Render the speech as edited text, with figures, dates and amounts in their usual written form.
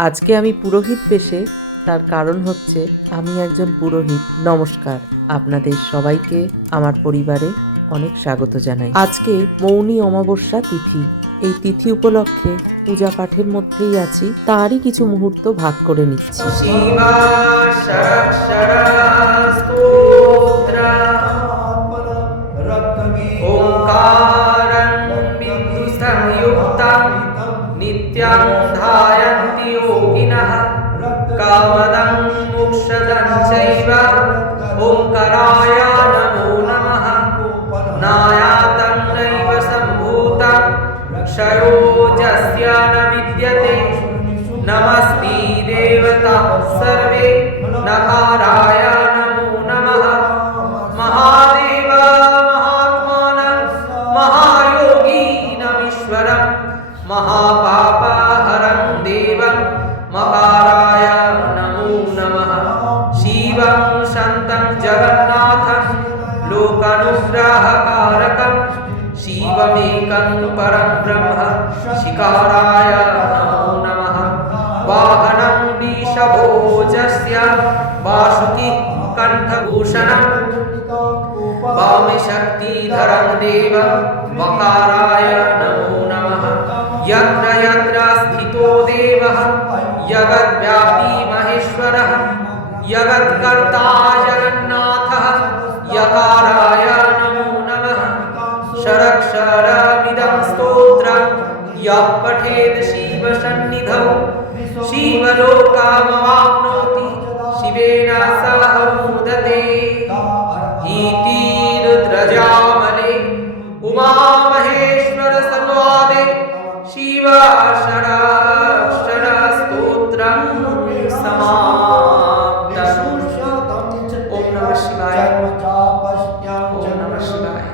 আজকে আমি পুরোহিত বেশে, তার কারণ হচ্ছে আমি একজন পুরোহিত। নমস্কার, আপনাদের সবাইকে আমার পরিবারে অনেক স্বাগত জানাই। আজকে মৌনী অমাবস্যা তিথি। এই তিথি উপলক্ষে পূজা পাঠের মধ্যেই আছি, তারই কিছু মুহূর্ত ভাগ করে নিচ্ছি। नित्यं ध्यायन्ति योगिनः कामदं मोक्षदं चैव ओंकाराय नमो नमः। नायातं नैव सम्भूतं क्षयो यस्य न विद्यते। नमस्ते देवताः सर्वे नकाराय नमो नमः। महादेव महात्मानं महायोगीनमीश्वरम् महापापहरं देवं मकाराय नमो नमः। शिवं शान्तं जगन्नाथं लोकानुग्रहकारकं शिवमेकं परं ब्रह्म शिकाराय नमो नमः। वाहनं वृषभोजस्य वासुकी कण्ठभूषणं वामे शक्तिधरं देवं वकाराय नमो नमः। यत्र यत्र स्थितो देवः जगद्व्यापी महेश्वरः जगत्कर्ता जगन्नाथः यकाराय नमो नमः। षडक्षरमिदं स्तोत्रं यः पठेत् शिवसन्निधौ शिवलोकमवाप्नोति शिवेन सह मुदते। इति रुद्रजामले उमामहेश्वर संवादे शिवाक्षर स्तोत्रं समाप्तम्। ओम नमः शिवाय। ओम नमः शिवाय।